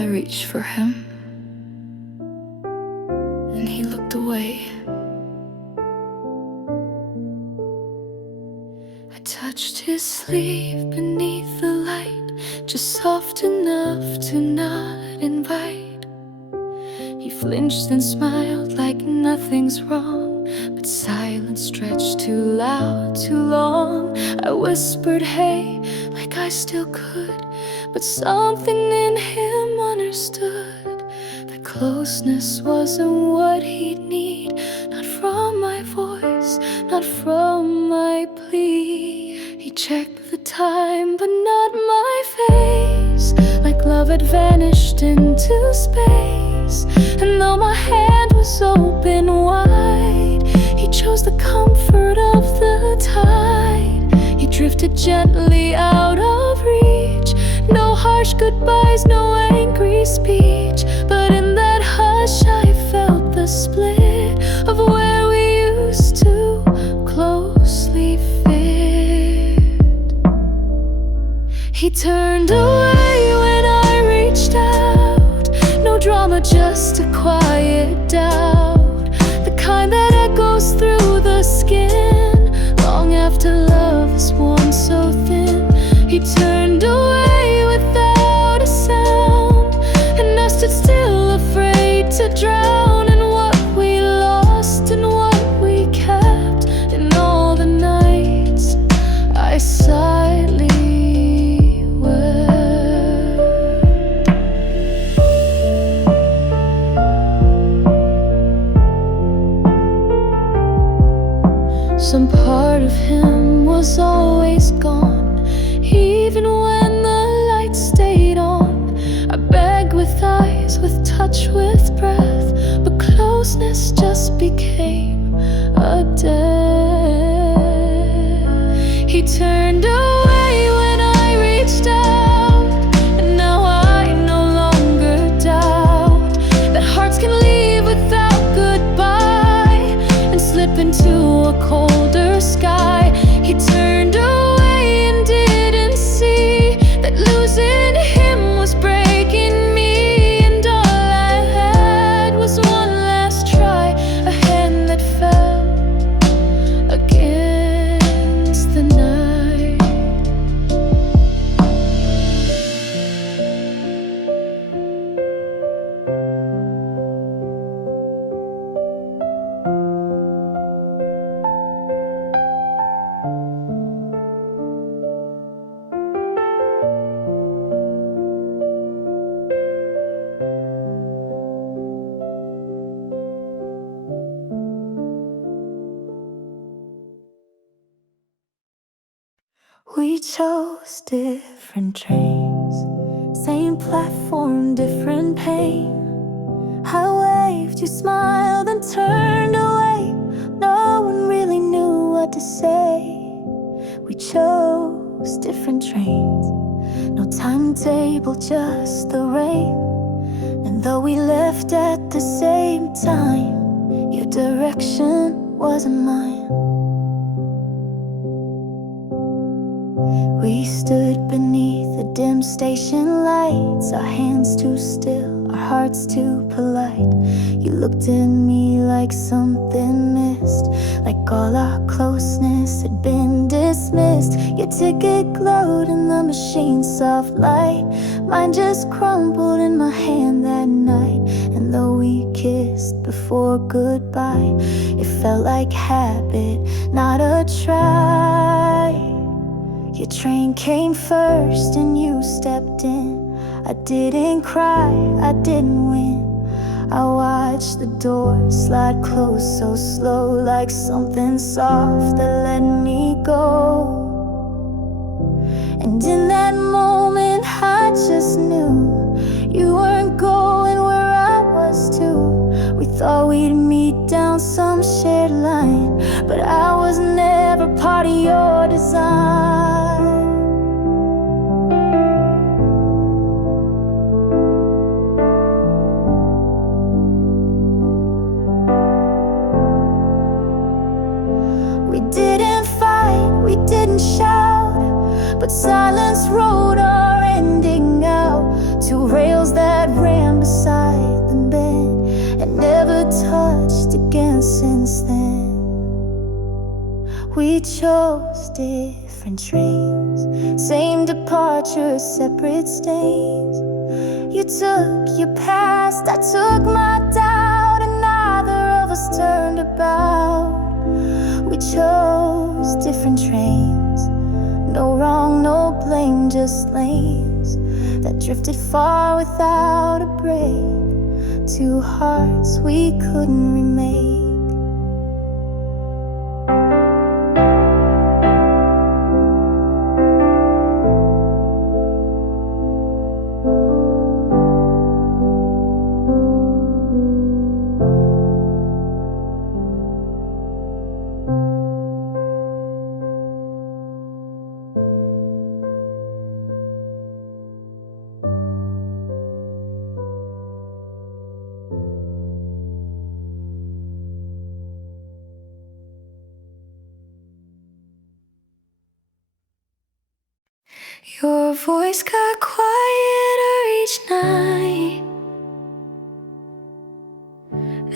I reached for him, and he looked away. I touched his sleeve beneath the light, just soft enough to not invite. He flinched and smiled like nothing's wrong, but silence stretched too loud, too long. I whispered, hey, like I still could, but something in him understood that closeness wasn't what he'd need. Not from my voice, not from my plea. He checked the time, but not my face, like love had vanished into space. And though my hand was open wide, he chose the comfort of the tide. He drifted gently out of reach. No harsh goodbyes, no angry speech, but in that hush I felt the split of where we used to closely fit. He turned away when I reached out. No drama, just a quiet doubt, the kind that echoes through the skin long after love is worn so thin. He turned away without a sound, and I stood still, afraid to drown in what we lost and what we kept in all the nights I silently wept. Some part of him was always gone, even when the lights stayed on. I begged with eyes, with touch, with breath, but closeness just became a death. He turned away when I reached out, and now I no longer doubt that hearts can leave without goodbye and slip into a colder sky. He turned away and didn't see that losing him was breaking me, and all I had was one last try, a hand that fell against the night. We chose different trains, same platform, different pain. I waved, you smiled and turned away. No one really knew what to say. We chose different trains, no timetable, just the rain. And though we left at the same time, your direction wasn't mine. We stood beneath the dim station lights, our hands too still, our hearts too polite. You looked at me like something missed, like all our closeness had been dismissed. Your ticket glowed in the machine's soft light, mine just crumbled in my hand that night. And though we kissed before goodbye, it felt like habit, not a try. Your train came first and you stepped in. I didn't cry, I didn't win. I watched the door slide close so slow, like something soft that let me go. And in that moment I just knew you weren't going where I was too. We thought we'd meet down some shared line, but I was never part of your design. But silence wrote our ending out, two rails that beside the bed and never touched again since then. We chose different trains, same departures, separate stays. You took your past, I took my doubt, and neither of us turned about. We chose different trains, no wrong, no blame, just lanes that drifted far without a break. Two hearts we couldn't remake. Your voice got quieter each night.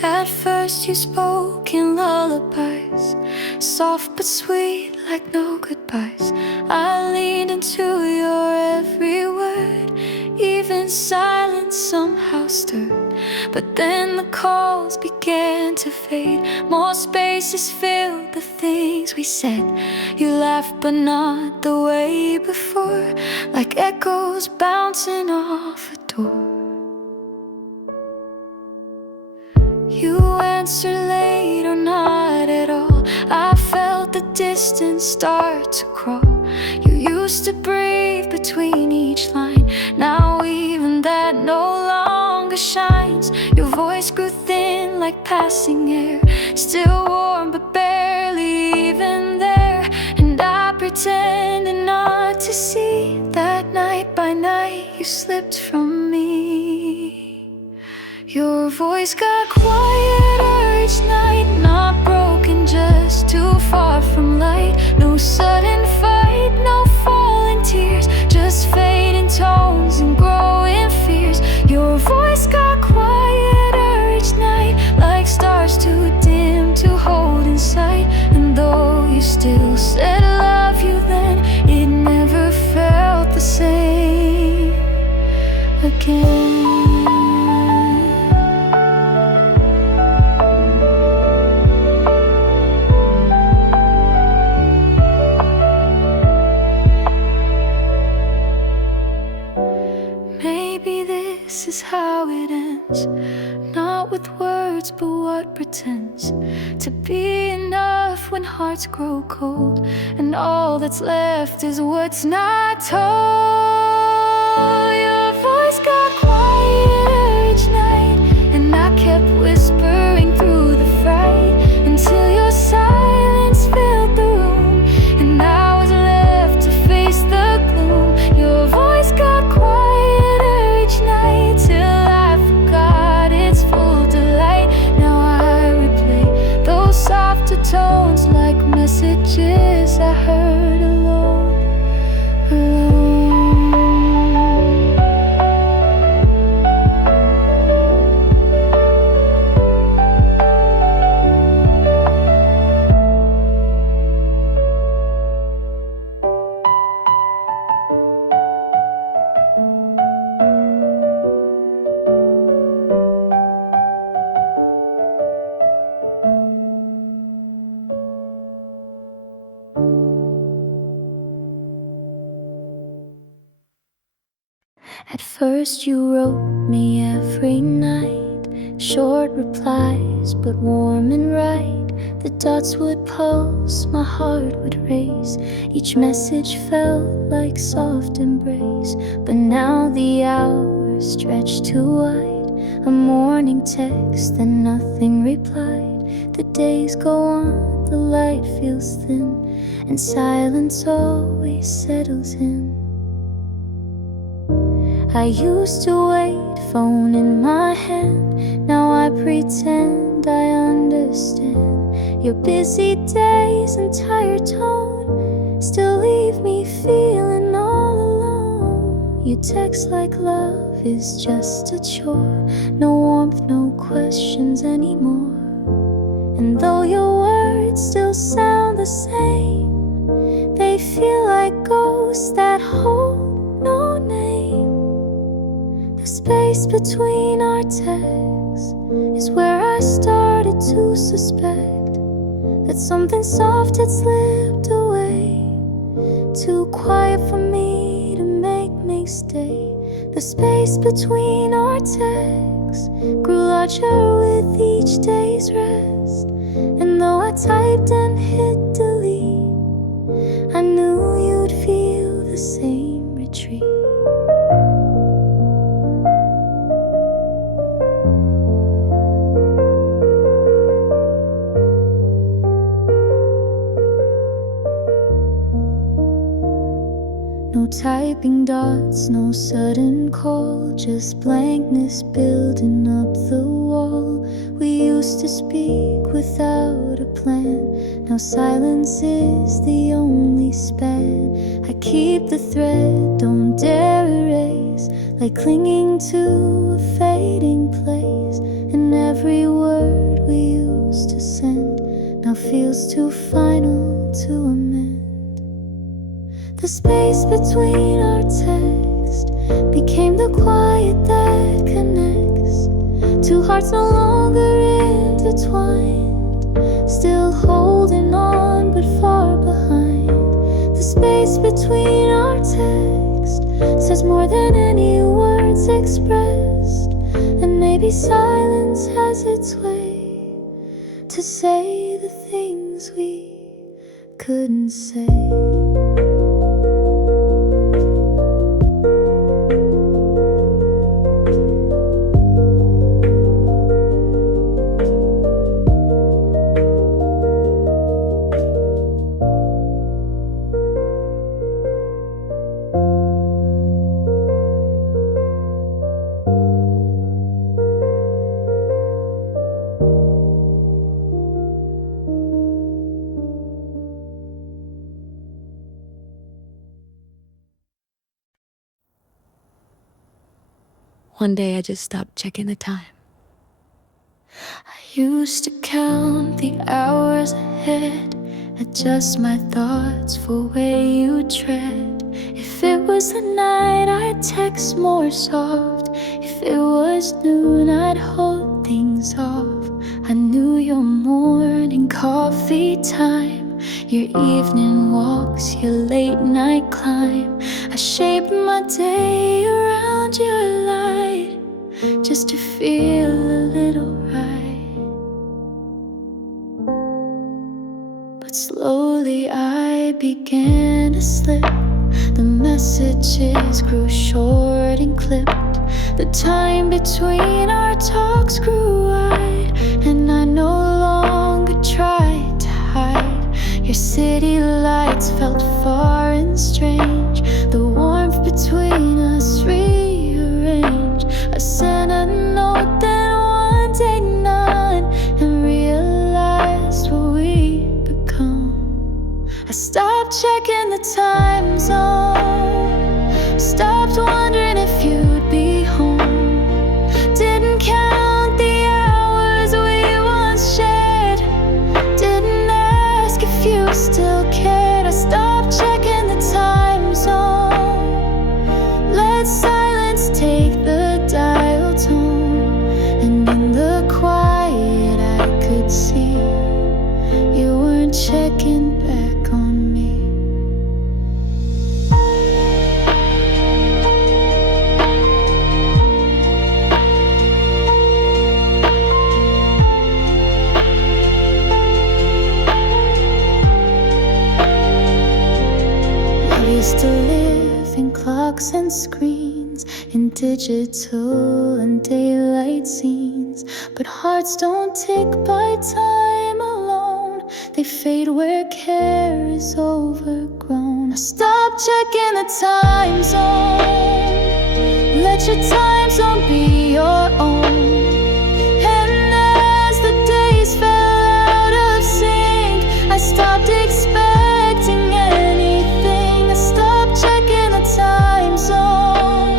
At first you spoke in lullabies, soft but sweet like no goodbyes. I leaned into your every word, even silence somehow stirred. But then the calls began to fade, more spaces filled the things we said. You laughed but not the way before, like echoes bouncing off a door. You answered late or not at all. I felt the distance start to crawl. You used to breathe between each line, now even that no longer shines. Your voice grew thin like passing air, still warm but barely even there. And I pretended not to see that night by night you slipped from me. Your voice got quieter each night, not broken, just too far from light. No sudden fight, no falling tears, just fading tones and growing fears. Your voice got quieter each night, like stars too dim to hold in sight. And though you still said I love you then, it never felt the same again. This is how it ends, not with words but what pretends to be enough when hearts grow cold, and all that's left is what's not told. Your voice got quieter each night, and I kept whispering through the fright until your silence filled the room, and I was left to face the gloom. Your voice got quieter each night till I forgot its full delight. Now I replay those softer tones like messages I heard alone, alone. At first you wrote me every night, short replies but warm and right. The dots would pulse, my heart would race, each message felt like soft embrace. But now the hours stretch too wide, a morning text and nothing replied. The days go on, the light feels thin, and silence always settles in. I used to wait, phone in my hand, now I pretend I understand. Your busy days and tired tone still leave me feeling all alone. You You text like love is just a chore. No warmth, no questions anymore. And though your words still sound the same, they feel like ghosts that hold no name. The space between our texts is where I started to suspect that something soft had slipped away, too quiet for me to make me stay. The space between our texts grew larger with each day's rest. And though I typed and hit delete, I knew you'd feel the same retreat. No typing dots, no sudden call, just blankness building up the wall. We used to speak without a plan. Now silence is the only span. I keep the thread, don't dare erase, like clinging to a fading place. And every word we used to send now feels too final to amend. The space between our text became the quiet that connects two hearts no longer intertwined, still holding on but far behind. The space between our text says more than any words expressed, and maybe silence has its way to say the things we couldn't say. One day I just stopped checking the time. I used to count the hours ahead, adjust my thoughts for where you tread. If it was the night, I'd text more soft. If it was noon, I'd hold things off. I knew your morning coffee time, your evening walks, your late night climb. I shaped my day around your light, just to feel a little right. But slowly I began to slip. The messages grew short and clipped. The time between our talks grew wide, and I no longer tried to hide. Your city lights felt far and strange. The warmth between us rearranged. I sent a note, then one day none, and realized what we'd become. I stopped checking the time zone, stopped wondering if you'd be home. Didn't count the hours we once shared, didn't ask if you still cared. I stopped checking the time zone, let silence take the dial tone. And in the quiet I could see you weren't checking back on me. Love used to live in clocks and screens, in digital and daylight scenes. But hearts don't tick by time alone, they fade where care is overgrown. I stopped checking the time zone, let your time zone be your own. And as the days fell out of sync, I stopped expecting anything. I stopped checking the time zone,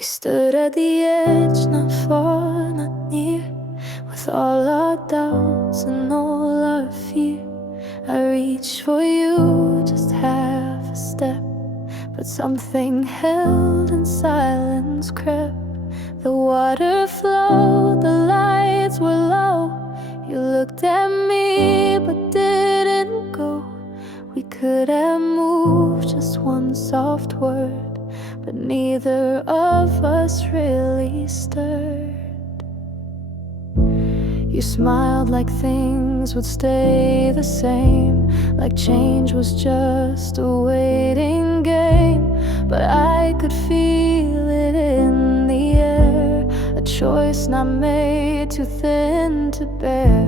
We stood at the edge, not far, not near, with all our doubts and all our fear. I reached for you, just half a step, but something held and silence crept. The water flowed, the lights were low. You looked at me but didn't go. We could have moved just one soft word, but neither of us really stirred. You smiled like things would stay the same, like change was just a waiting game. But I could feel it in the air, a choice not made, too thin to bear.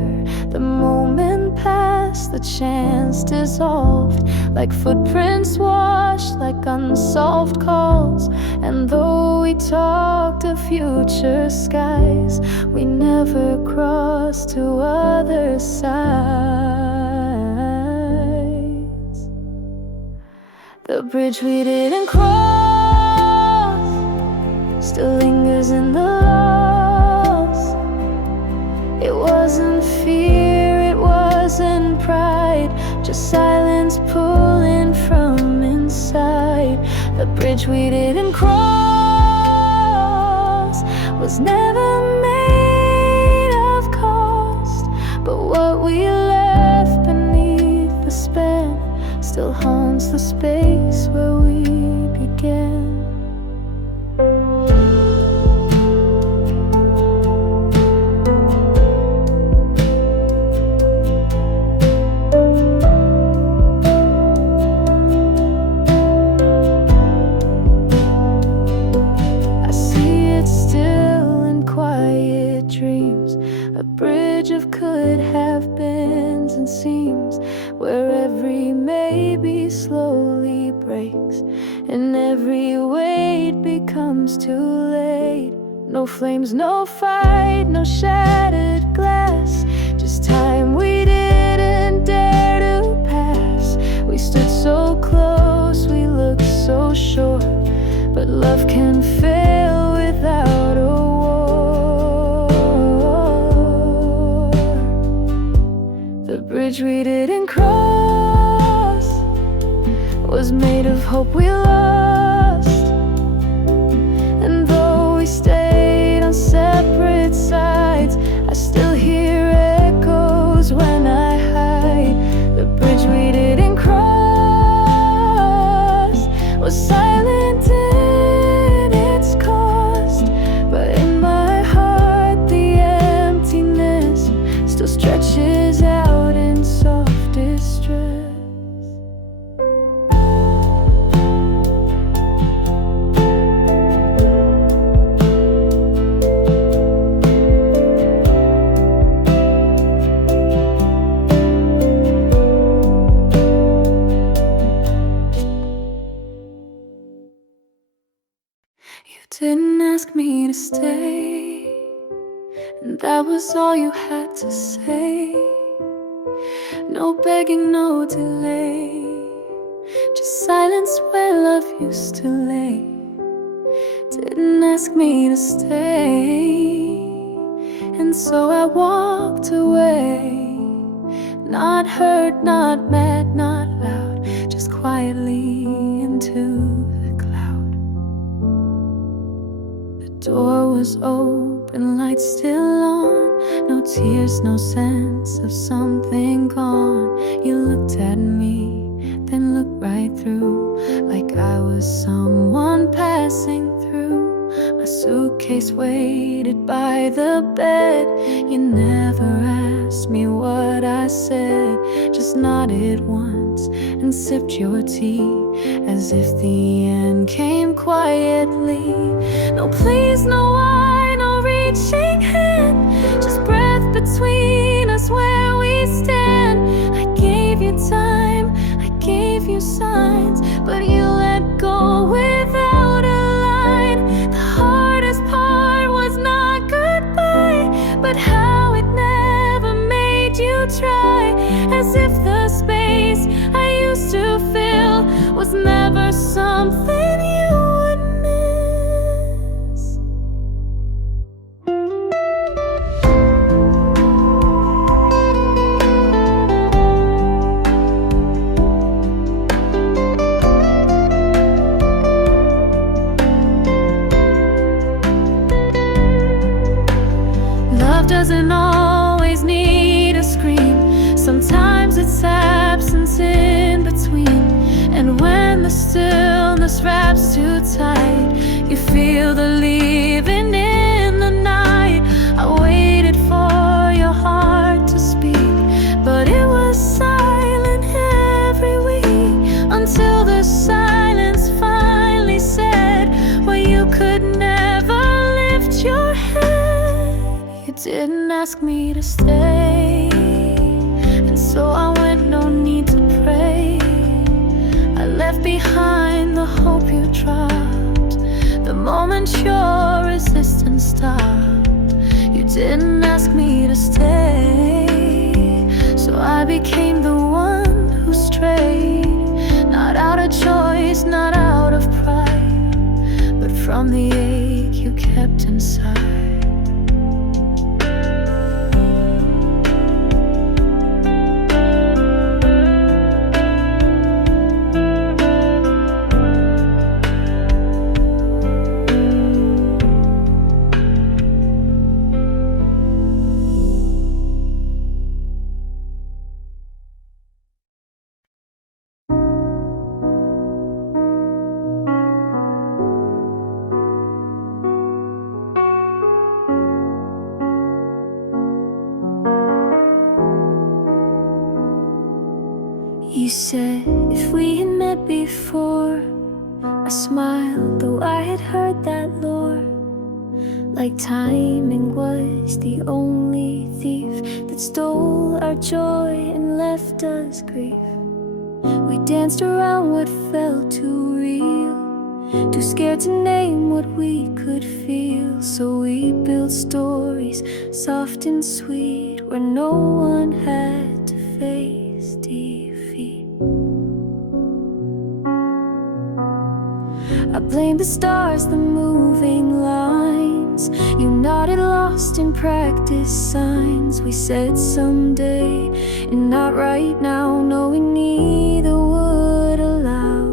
The moment passed, the chance dissolved, like footprints washed, like unsolved calls. And though we talked of future skies, we never crossed to other sides. The bridge we didn't cross still lingers in the loss. It wasn't fear, it wasn't pride, just silence pulling from inside. The bridge we didn't cross was never made of cost, but what we left beneath the span still haunts the space where we began. Could have beens and seams, where every maybe slowly breaks and every wait becomes too late. No flames, no fight, no shattered glass, just time we didn't dare to pass. We stood so close, we looked so sure, but love can fail without a war. The bridge we didn't cross was made of hope we lost. And though we stayed on separate sides, I still hear echoes when I hide. The bridge we didn't cross was silent in its cost, but in my heart the emptiness still stretches out in soft distress. You didn't ask me to stay, and that was all you had to say. No begging, no delay, just silence where love used to lay. Didn't ask me to stay, and so I walked away. Not hurt, not mad, not loud, just quietly into the cloud. The door was open, lights still on. No tears, no sense of something gone. You looked at me, then looked right through, like I was someone passing through. My suitcase waited by the bed. You never asked me what I said, just nodded once and sipped your tea, as if the end came quietly. No please, no why, no reaching hand, just breath between us where we stand. I gave you time, I gave you signs, but you let go without a line. The hardest part was not goodbye, but how it never made you try, as if the space I used to fill was never something you would miss. past wraps too tight. You feel the leaving in the night. I waited for your heart to speak, but it was silent every week, until the silence finally said, well, you could never lift your head. You didn't ask me to stay, and so I went, no need to pray. I left behind the hope you dropped the moment your resistance stopped. You didn't ask me to stay, so I became the one who strayed. Not out of choice, not out of pride, but from the ache you kept inside. You said if we had met before, I smiled, though I had heard that lore. Like timing was the only thief that stole our joy and left us grief. We danced around what felt too real, too scared to name what we could feel. So we built stories, soft and sweet, where no one had to face defeat. I blame the stars, the moving lines. You nodded, lost in practice signs. We said someday, and not right now, knowing neither would allow.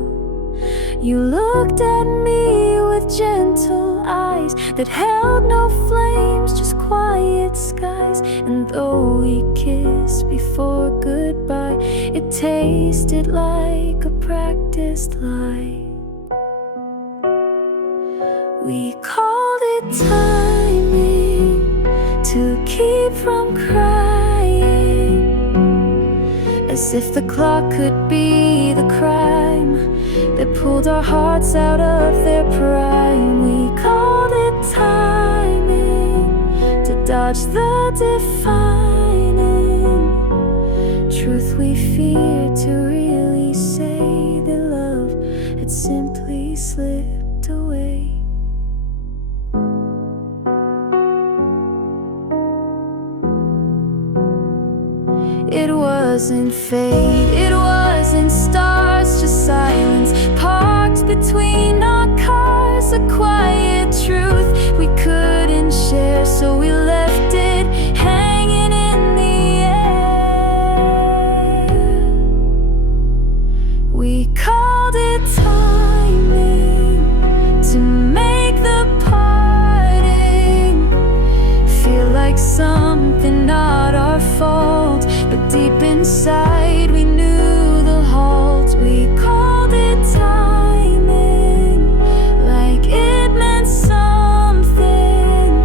You looked at me with gentle eyes that held no flames, just quiet skies. And though we kissed before goodbye, it tasted like a practiced lie. We called it timing to keep from crying, as if the clock could be the crime that pulled our hearts out of their prime. We called it timing to dodge the defining truth we feared to really say, that love had simply slipped away. It wasn't fate, it wasn't stars, just silence parked between our cars. A quiet truth we couldn't share, so we left it hanging in the air. We called it timing to make the parting feel like something not our fault. But deep inside we knew the halt. We called it timing, like it meant something.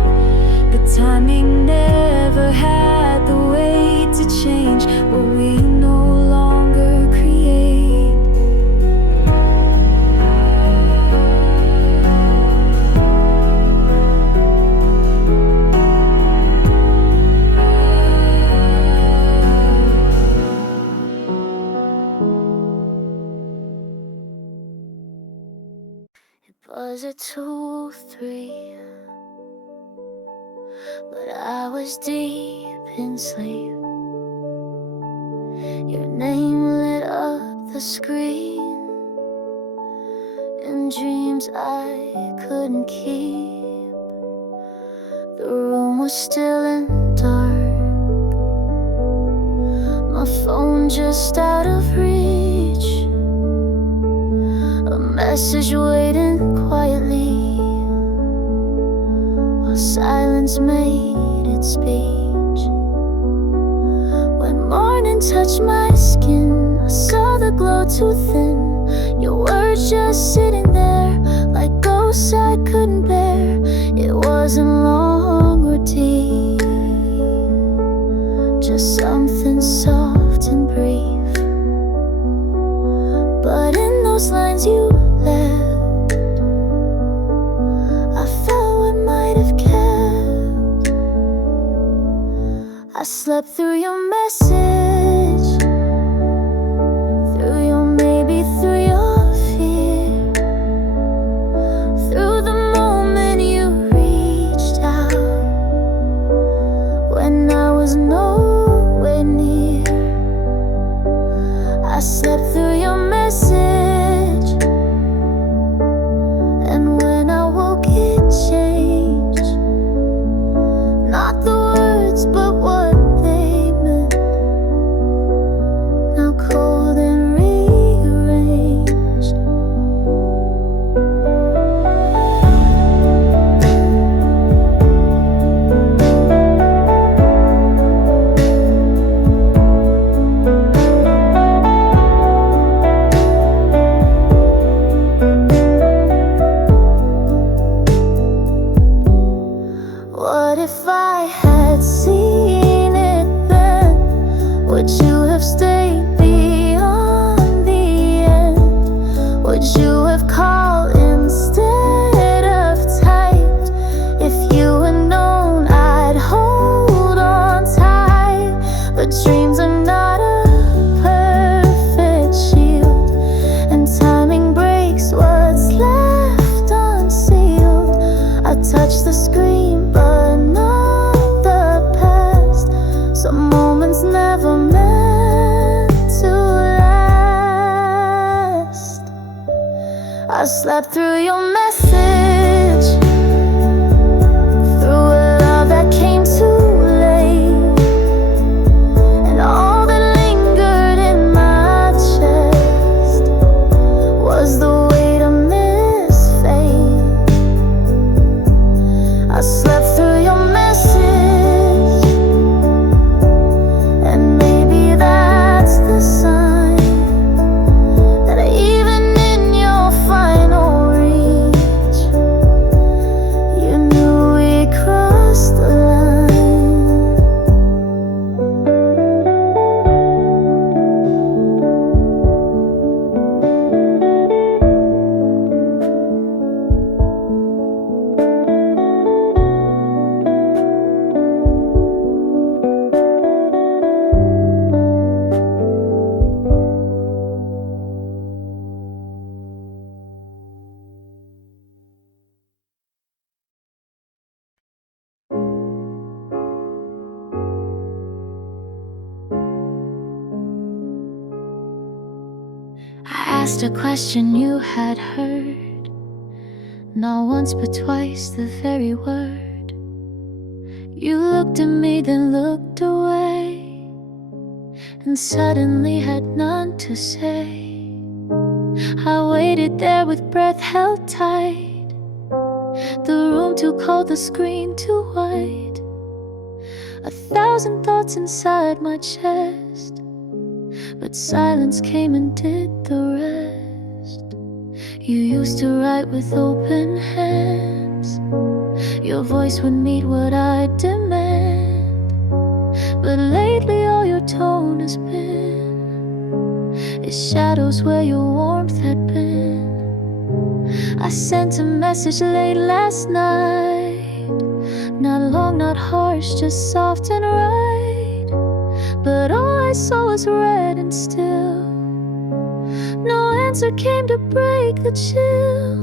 But timing never had the weight to change what we no longer create. Was it 2, 3? But I was deep in sleep. Your name lit up the screen in dreams I couldn't keep. The room was still and dark, my phone just out of reach. A message waiting quietly while silence made its speech. When morning touched my skin, I saw the glow too thin. Your words just sitting there say I couldn't bear. It wasn't long or deep, just something soft and brief. But in those lines you left, I felt what might have kept. I slept through your message, through your maybe, through your fear, through the moment you reached out when I was nowhere near. I slept through your message, and when I woke it changed. Not the words, but what they meant. Now cold and rearranged. What if I had seen it then? Would you have stayed beyond the end? Would you have called instead of typed? If you had known I'd hold on tight. But dreams are not a perfect shield, and timing breaks what's left unsealed. I touch the screen, but not the past. Some moments never meant to last. I slept through your message, through a love that came too late, and all that lingered in my chest was the weight of missed fate. I slept through your message, and maybe that's the sign that even in your final reach, you knew we crossed the line. I asked a question you had heard, not once but twice the very word. You looked at me, then looked away, and suddenly had none to say. I waited there with breath held tight, the room too cold, the screen too white. 1,000 thoughts inside my chest, but silence came and did the rest. You used to write with open hands, your voice would meet what I demand. But lately all your tone has been is shadows where your warmth had been. I sent a message late last night, not long, not harsh, just soft and right. But all I saw was red and still. No answer came to break the chill.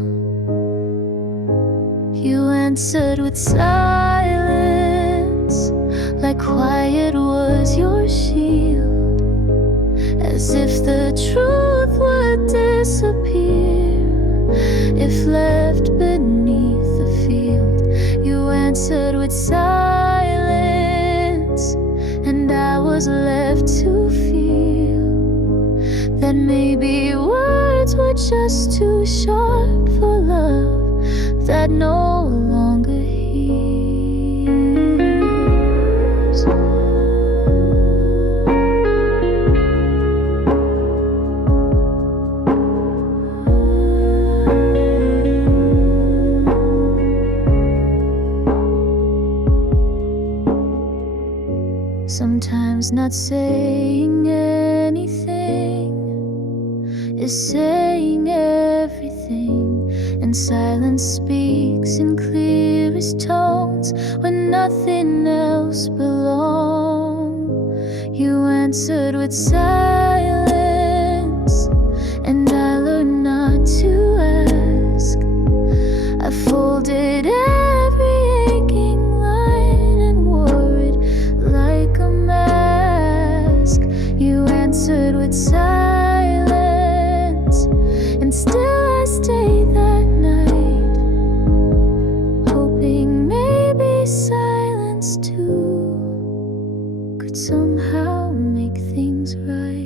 You answered with silence, like quiet was your shield, as if the truth would disappear if left beneath the field. You answered with silence, and I was left to feel that maybe words were just too sharp for love that no longer hears. is not saying anything, is saying everything, and silence speaks in clearest tones when nothing else belongs. You answered with silence, and I learned not to ask. I folded every aching line and wore it like a mask. You answered with silence, and still I stayed that night, hoping maybe silence too could somehow make things right.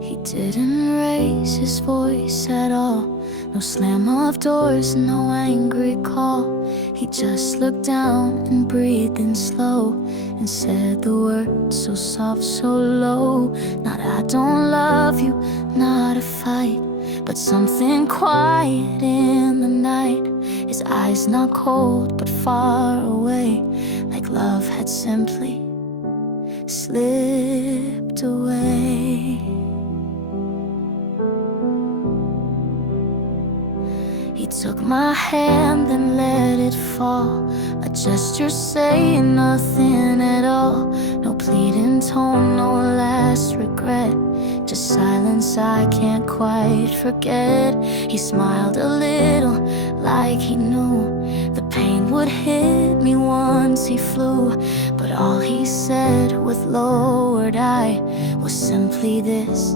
He didn't raise his voice at all, no slam of doors, no angry call. He just looked down and breathed in slow and said the words so soft, so low. Not I don't love you, not a fight, but something quiet in the night. His eyes not cold but far away, like love had simply slipped away. He took my hand and let it fall, a gesture saying nothing at all. No pleading tone, no last regret, just silence I can't quite forget. He smiled a little, like he knew the pain would hit me once he flew. But all he said with lowered eye was simply this: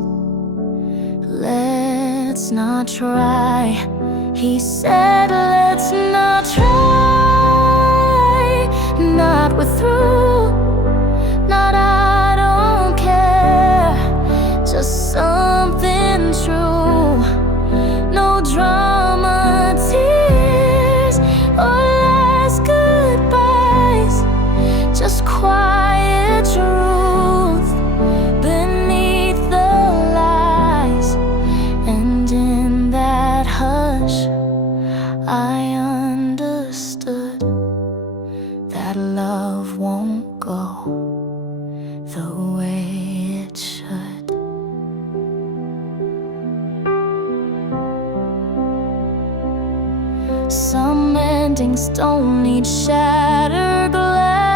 let's not try. He said, let's not try, not we're through, not I don't care, just something true. No drama, tears, or last goodbyes, just quiet truth beneath the lies. And in that hush, I understood that love won't go the way it should. Some endings don't need shattered glass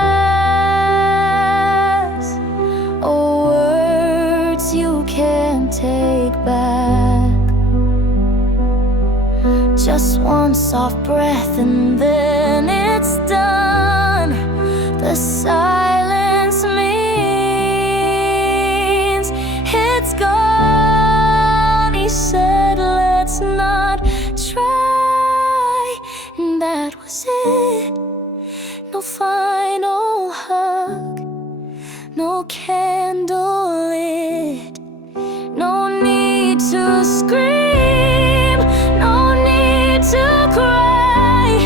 or words you can't take back. Just one soft breath and then it's done. The silence means it's gone. He said, let's not try. And that was it. No final hug, no candle lit, no need to scream, no need to cry,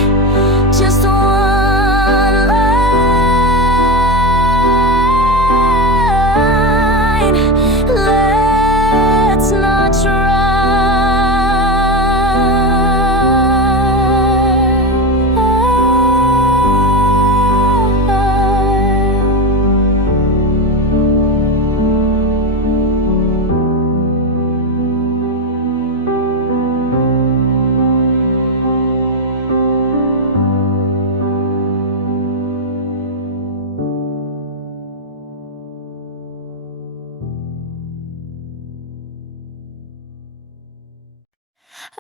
just one line. Let's not try.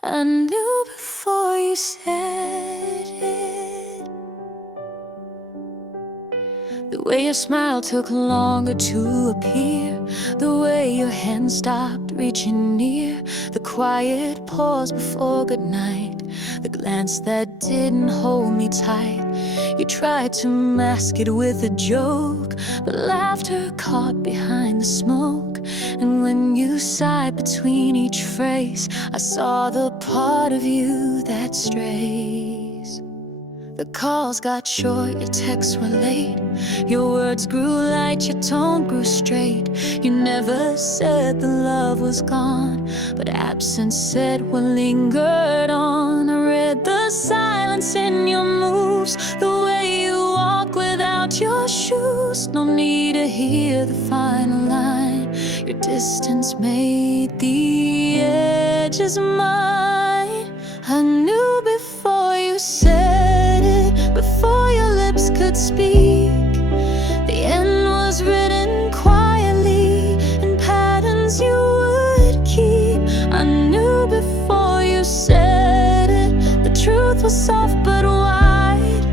I knew before you said it. The way your smile took longer to appear, the way your hand stopped reaching near, the quiet pause before goodnight, the glance that didn't hold me tight. You tried to mask it with a joke, but laughter caught behind the smoke. And when you sighed between each phrase, I saw the part of you that strays. The calls got short, your texts were late. Your words grew light, your tone grew straight. You never said the love was gone, but absence said what lingered on. I read the silence in your moves, the way you walk without your shoes. No need to hear the final line. Your distance made the edges mine. I knew before you said it, before your lips could speak. The end was written quietly in patterns you would keep. I knew before you said it, the truth was soft but wide.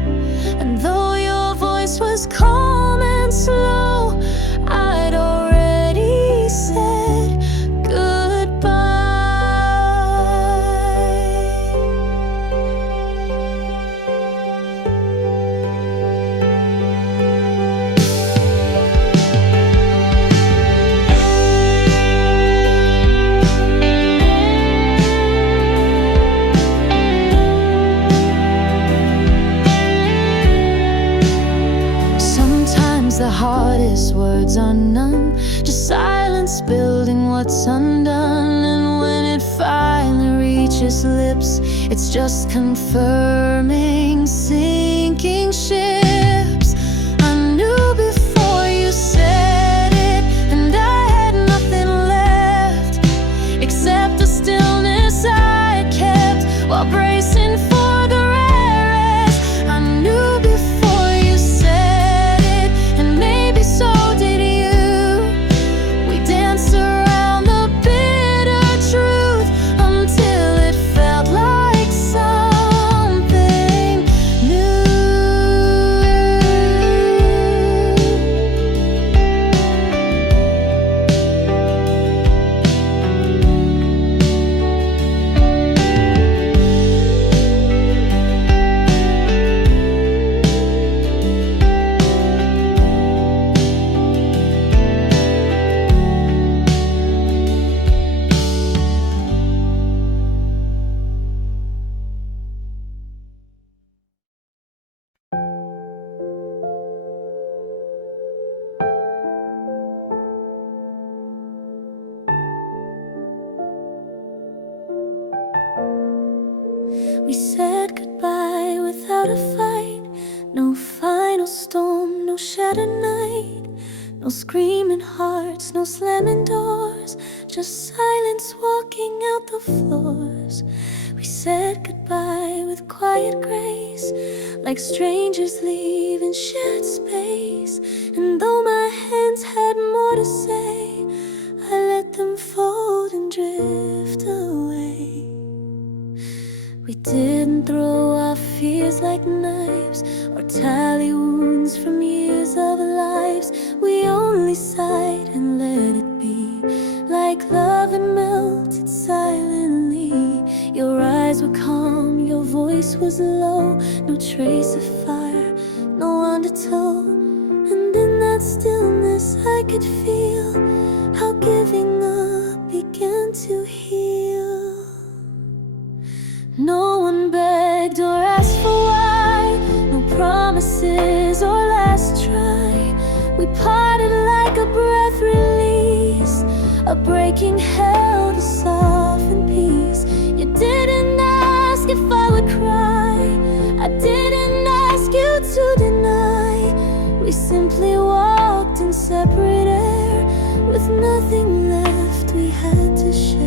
And though your voice was calm and slow, I'd already said goodbye. The hardest words are none, just silence building what's undone. And when it finally reaches lips, it's just confirming sinking ships. I knew before you said it, and I had nothing left except the stillness I kept while bracing for the rarest. I knew before you said it, and maybe so did you. We danced around the bitter truth until it felt like something new. We said goodbye without a fight. No final storm, no shattered night. No screaming hearts, no slamming doors. Just silence walking out the floors. We said goodbye with quiet grace, like strangers leaving shared space. And though my hands had more to say, I let them fold and drift away. We didn't throw our fears like knives or tally wounds from years of lives. We only sighed and let it be, like love had melted silently. Your eyes were calm, your voice was low. No trace of fire, no undertow. And in that stillness I could feel how giving up began to heal. No one begged or asked for why, no promises or last try. We parted like a breath release, a breaking held a softened peace. You didn't ask if I would cry, I didn't ask you to deny. We simply walked in separate air, with nothing left we had to share.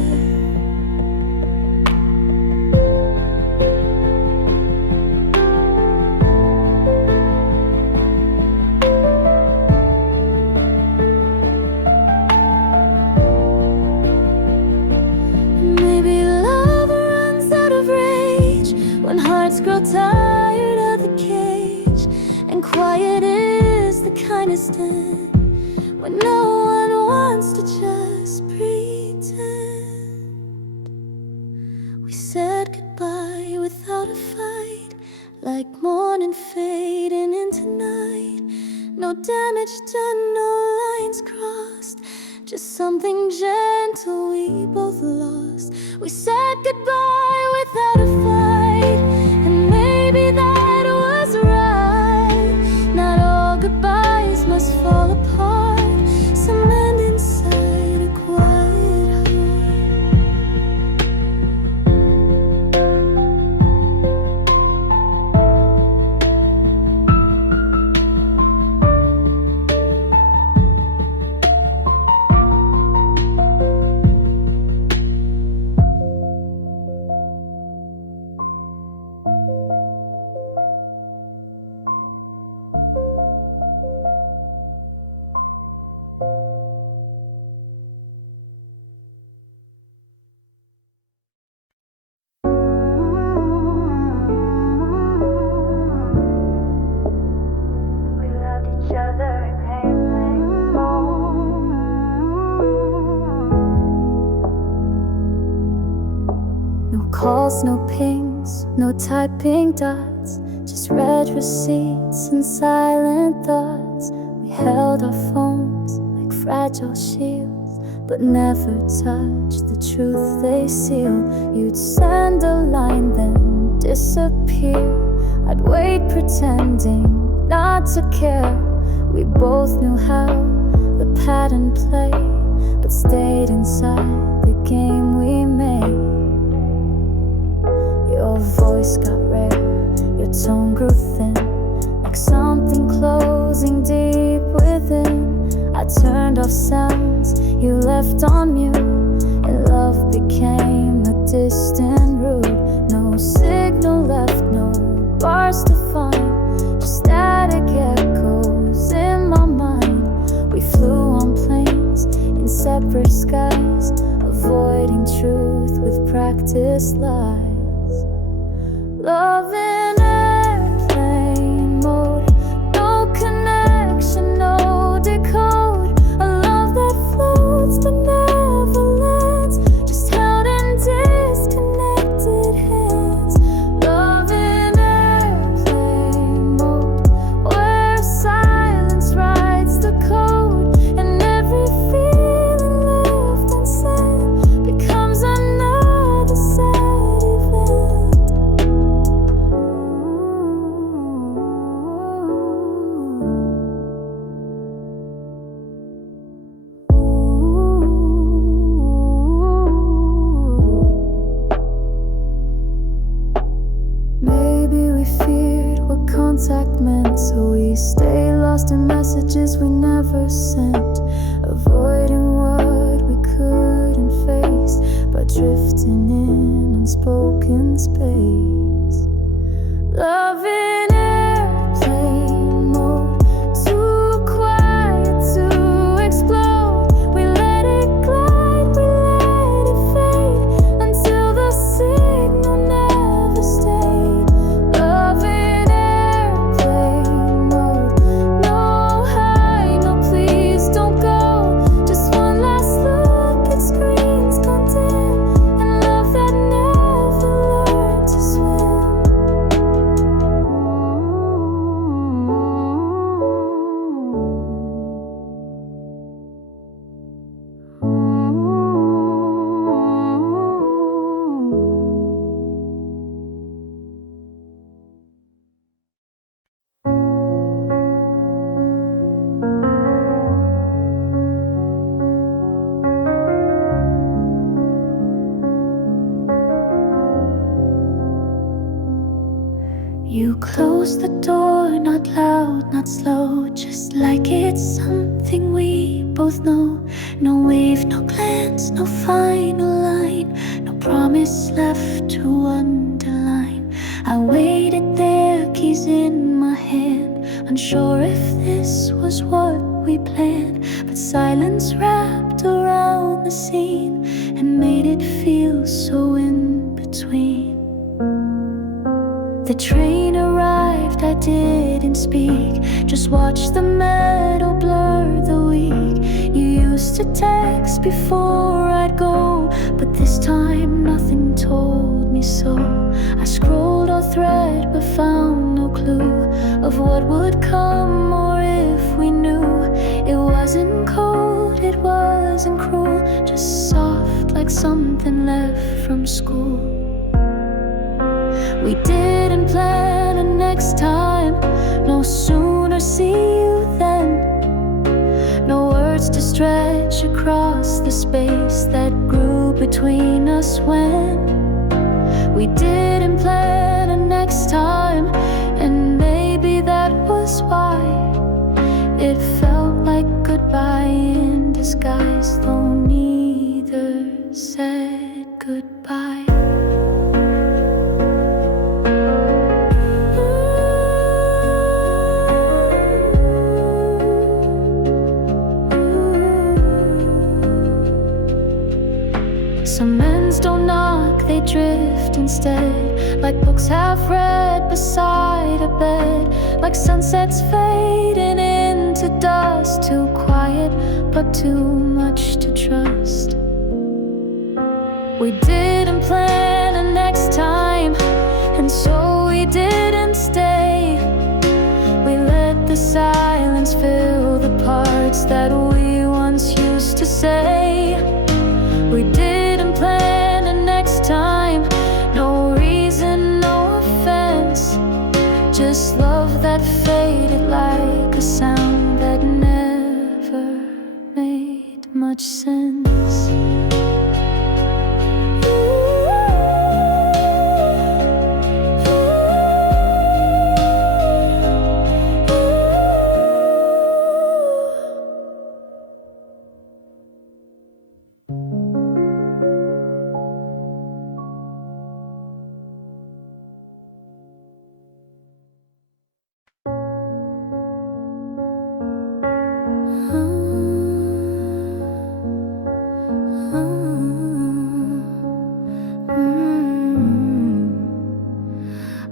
Hearts grow tired of the cage, and quiet is the kindest end, when no one wants to just pretend. We said goodbye without a fight, like morning fade edged and no lines crossed. Just something gentle we both lost. We said goodbye without a fight, and maybe that was right. Not all goodbyes must fall apart. Some end inside a quiet calls, no pings, no typing dots, just read receipts and silent thoughts. We held our phones like fragile shields, but never touched the truth they seal. You'd send a line, then disappear. I'd wait pretending not to care. We both knew how the pattern played, but stayed inside the game we made. Your voice got rare, your tone grew thin, like something closing deep within. I turned off sounds you left on mute, and love became a distant route. No signal left, no bars to find, just static echoes in my mind. We flew on planes in separate skies, avoiding truth with practiced lies. Love in airplane mode, no connection, no decode. A love that floats but never lands, just held in disconnected hands. Love in airplane mode, where silence writes the code, and every feeling left unsaid becomes another sad event. Maybe we feared what contact meant, so we stay lost in messages we never sent, avoiding what we couldn't face by drifting in unspoken space. Love in airplane mode, too quiet to explode. We let it glide, we let it fade, until the signal never stayed. Love in airplane mode, no high, no please don't go. Just one last look at screens gone dim, and love that never learned to swim. You close the door, not loud, not slow, just like it's something we both know. No wave, no glance, no final line, no promise left to underline. I waited there, keys in my hand, unsure if this was what we planned, but silence wrapped around the scene and made it feel so in between. The train arrived, I didn't speak, just watched the meadow blur the week. You used to text before I'd go, but this time nothing told me so. I scrolled our thread but found no clue of what would come, or if we knew wasn't cold, it wasn't cruel, just soft like something left from school. We didn't plan a next time, no sooner see you then. No words to stretch across the space that grew between us when we didn't plan a next time. And maybe that was why it felt like goodbye in disguise, though neither said goodbye. Some ends don't knock, they drift instead, like books half read beside a bed, like sunsets fading into dust, too quiet but too much to trust. We didn't plan a next time, and so we didn't stay. We let the silence fill the parts that we once used to say. We didn't plan a next time, no reason, no offense, just love that faded like a sound that never made much sense.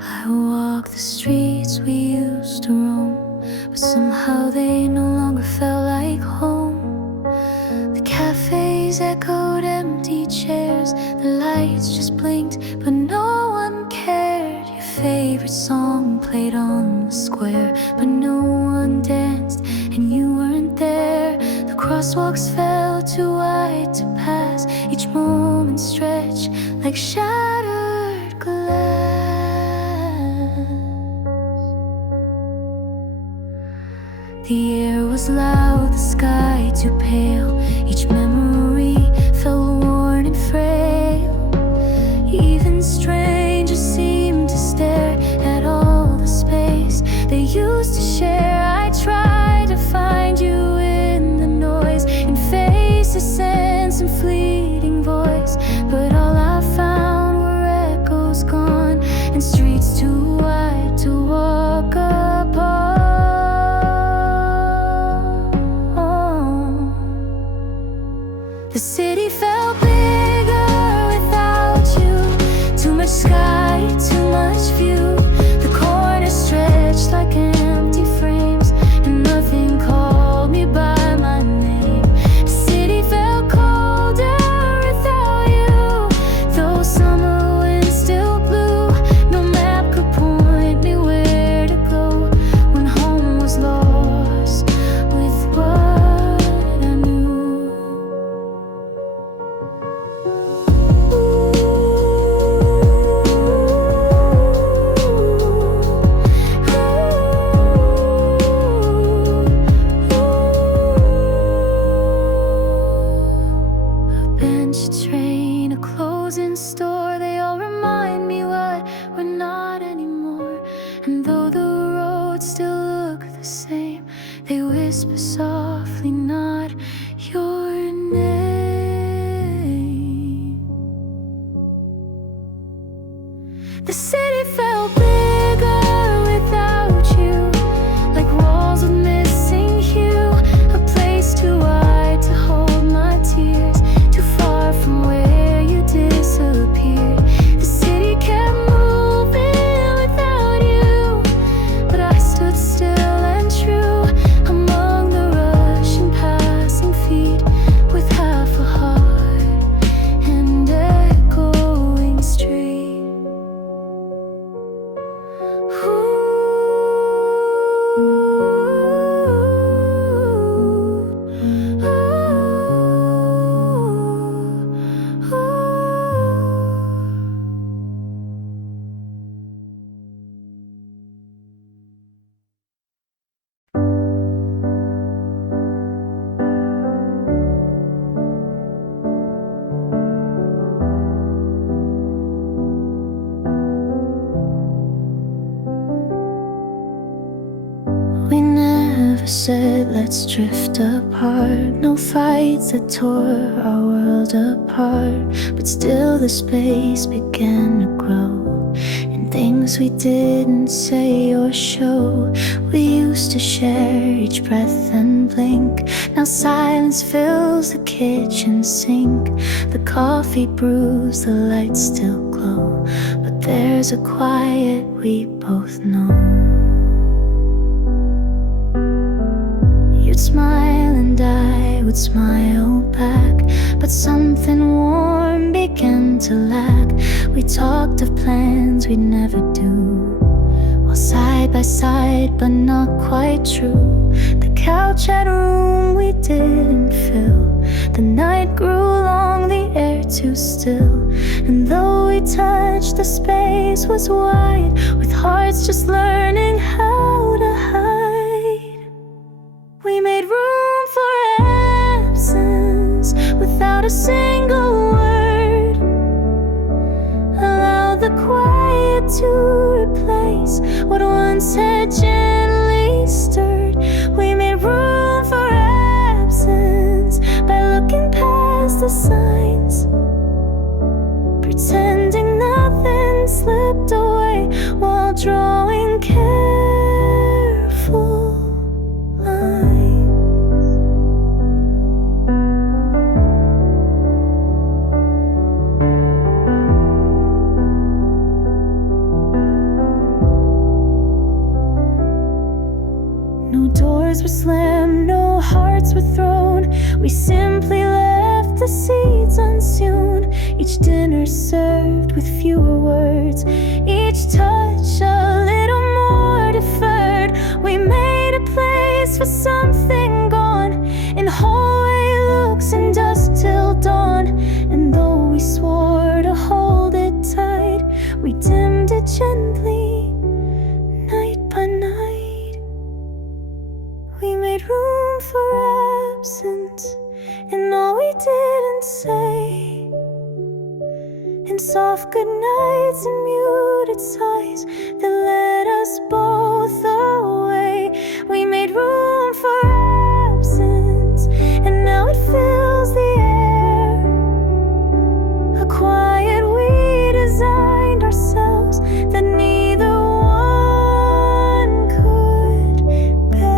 I walk the streets we used to roam, but somehow they no longer felt like home. The cafes echoed empty chairs, the lights just blinked, but no one cared. Your favorite song played on the square, but no one danced, and you weren't there. The crosswalks felt too wide to pass, each moment stretched like shattered glass. The air was loud, the sky too pale, each memory felt worn and frail. Even strangers seemed to stare at all the space they used to share. I tried to find you in the noise, in faces, sense, and fleeting voice, but all I found were echoes gone and streets too wide to walk upon. The city felt bigger without you, too much sky, too much view. The corners stretched like empty frames, and nothing called me by my name. The city felt colder without you, though summer wind still blew. No map could point me where to go when home was lost with what I knew. A bench, a train, a closing store, they all remind me what we're not anymore. And though the roads still look the same, they whisper softly, not your name. The city felt bigger without you, like walls with missing hue. A place too wide to hold my tears, too far from where you disappeared. The city kept moving without you, but I stood still and true among the rush and passing feet, with half a heart and echoing street. never said let's drift apart. No fights that tore our world apart, but still the space began to grow, and things we didn't say or show. We used to share each breath and blink. Now silence fills the kitchen sink. The coffee brews, the lights still glow, but there's a quiet we both know. You'd smile and I would smile back, but something warm began to lack. We talked of plans we'd never do, while side by side but not quite true. The couch had room we didn't fill. The night grew long, the air too still, and though we touched, the space was wide, with hearts just learning how to hide. We made room for absence without a single word. Allowed the quiet to replace what once had gently stirred. We made room for absence by looking past the signs, pretending nothing slipped away while drawing careful lines. No doors were slammed, no hearts were thrown. We simply left the seeds unsewn. Each dinner served with fewer words, each touch a little more deferred. We made a place for something gone, in hallway looks and dust till dawn. And though we swore to hold it tight, we dimmed it gently, night by night. We made room for absence in all we didn't say, in soft goodnights and muted sighs that led us both away. We made room for absence, and now it fills the air, a quiet we designed ourselves that neither one could bear.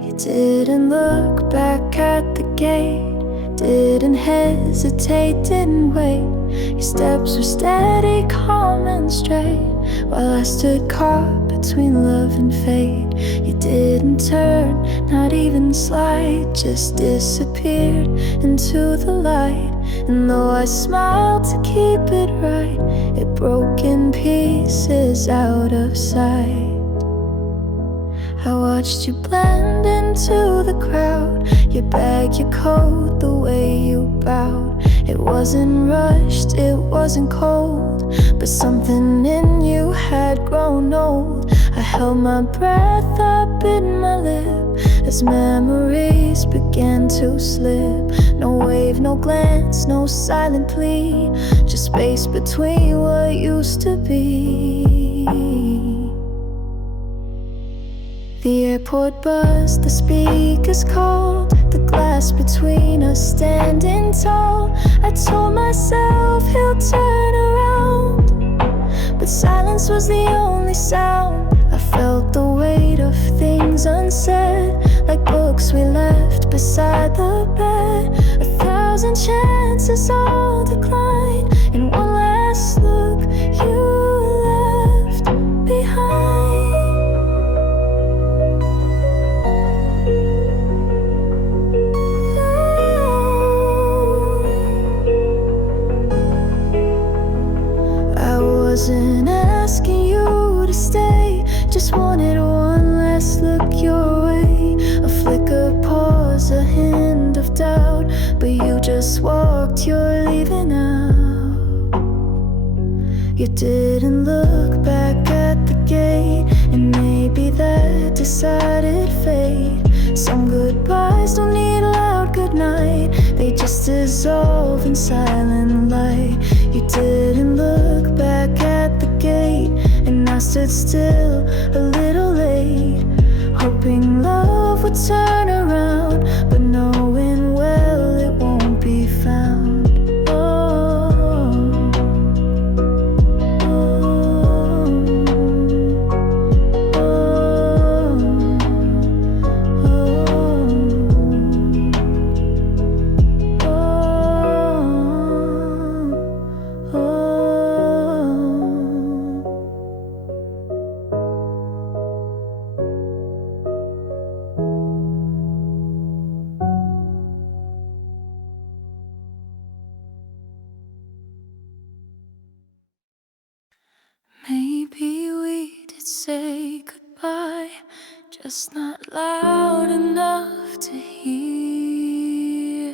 You didn't look back at the gate, didn't hesitate, didn't wait. Your steps were steady, calm and straight, while I stood caught between love and fate. You didn't turn, not even slide, just disappeared into the light. And though I smiled to keep it right, it broke in pieces out of sight. I watched you blend into the crowd, your bag, your coat, the way you bowed. It wasn't rushed, it wasn't cold, but something in you had grown old. I held my breath, I bit my lip as memories began to slip. No wave, no glance, no silent plea, just space between what used to be. The airport buzz, the speakers called, the glass between us standing tall. I told myself he'll turn around, but silence was the only sound. I felt the weight of things unsaid, like books we left beside the bed. 1,000 chances all decline in one last look you left behind. but you just walked, you're leaving out. You didn't look back at the gate, and maybe that decided fate. Some goodbyes don't need a loud goodnight, they just dissolve in silent light. You didn't look back at the gate, and I stood still a little late, hoping love would turn around, but knowing well it won't be found. Maybe we did say goodbye, just not loud enough to hear.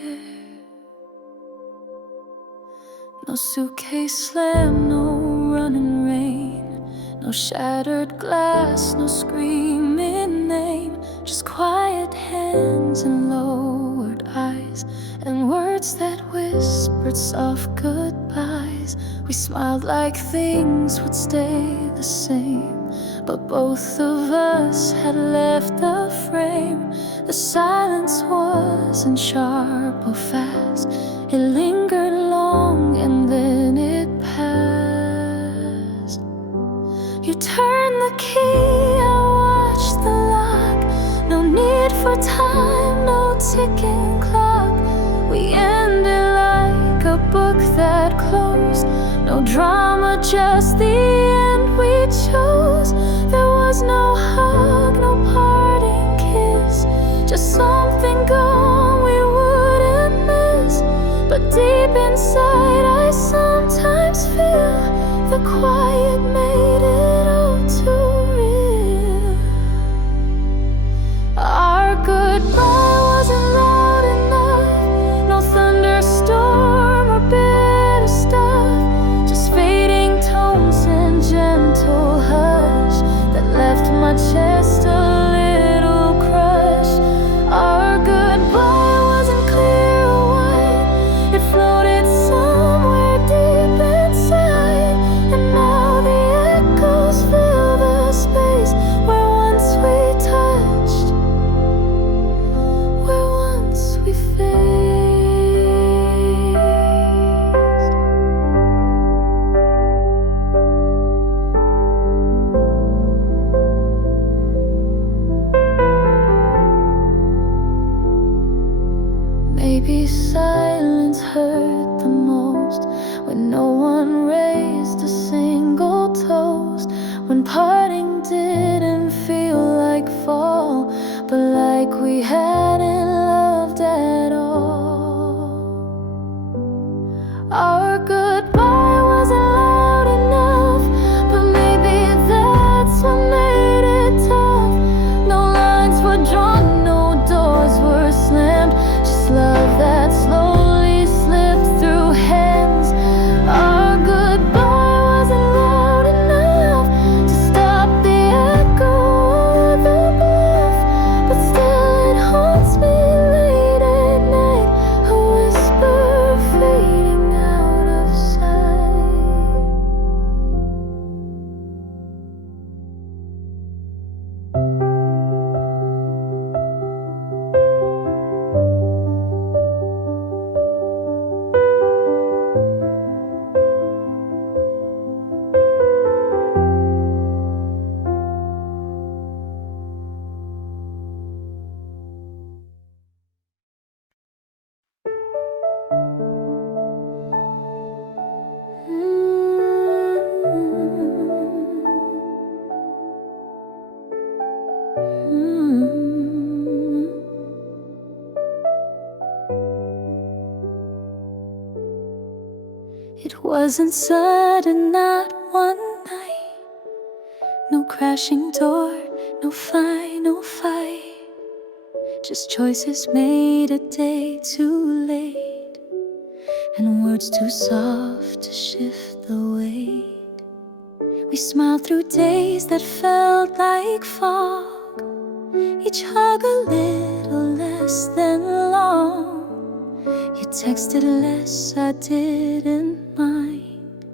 No suitcase slam, no running rain, no shattered glass, no screaming name, just quiet hands and lowered eyes, and words that whispered soft goodbyes. We smiled like things would stay the same, but both of us had left a frame. The silence wasn't sharp or fast, it lingered long and then it passed. You turned the key, I watched the lock. No need for time, no ticking clock. We ended like a book that closed. No drama, just the end we chose. There was no hug, no parting kiss, just something gone we wouldn't miss. But deep inside I sometimes feel the quiet made it all too real. Our goodbye wasn't loud enough, no thunderstorm or bitter stuff, just fading tones and gentle hush that left my chest a little crushed. Our goodbye wasn't clear or white, it floated somewhere deep inside, and now the echoes fill the space where once we touched, where once we faced. Maybe silence hurt the most, when no one raised a single toast, when parting didn't feel like fall, but like we hadn't loved at all. Our goodbye wasn't loud enough, but maybe that's what made it tough. No lines were drawn, no doors were slammed, just love that slowly slipped through hands. Our goodbye wasn't loud enough to stop the echo or the bluff, but still it haunts me late at night, a whisper fading out of sight. It wasn't sudden, not one night, no crashing door, no final fight, just choices made a day too late. words too soft to shift the weight. We smiled through days that felt like fog, each hug a little less than long. You texted less, I didn't mind,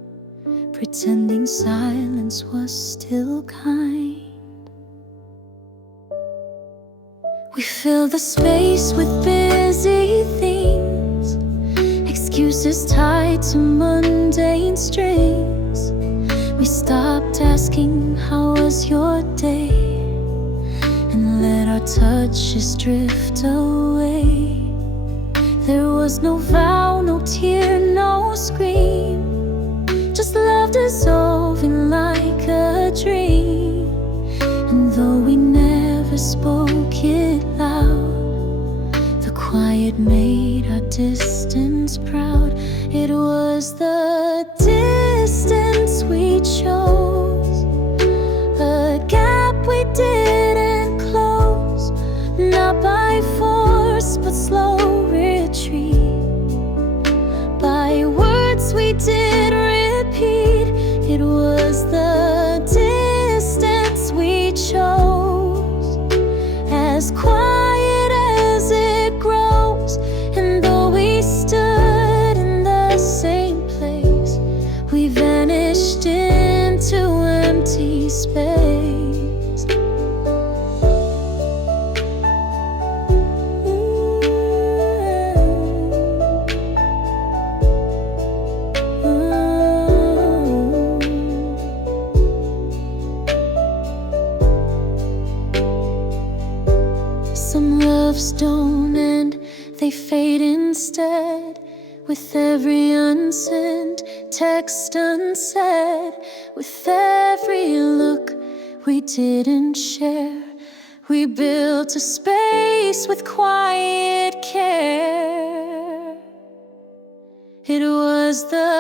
pretending silence was still kind. We fill the space with busy themes, excuses tied to mundane strings. We stopped asking, how was your day? And let our touches drift away. There was no vow, no tear, no scream, just love dissolving like a dream. And though we never spoke it loud, the quiet made our distance proud. It was the distance we chose, a gap we didn't close, not by force but slow retreat, by words we did repeat. It was the distance we chose, as quiet as it grows. And though we stood in the same place, we vanished into empty space. Some loves don't end, they fade instead, with every unsent text unsaid, with every look we didn't share. We built a space with quiet care. It was the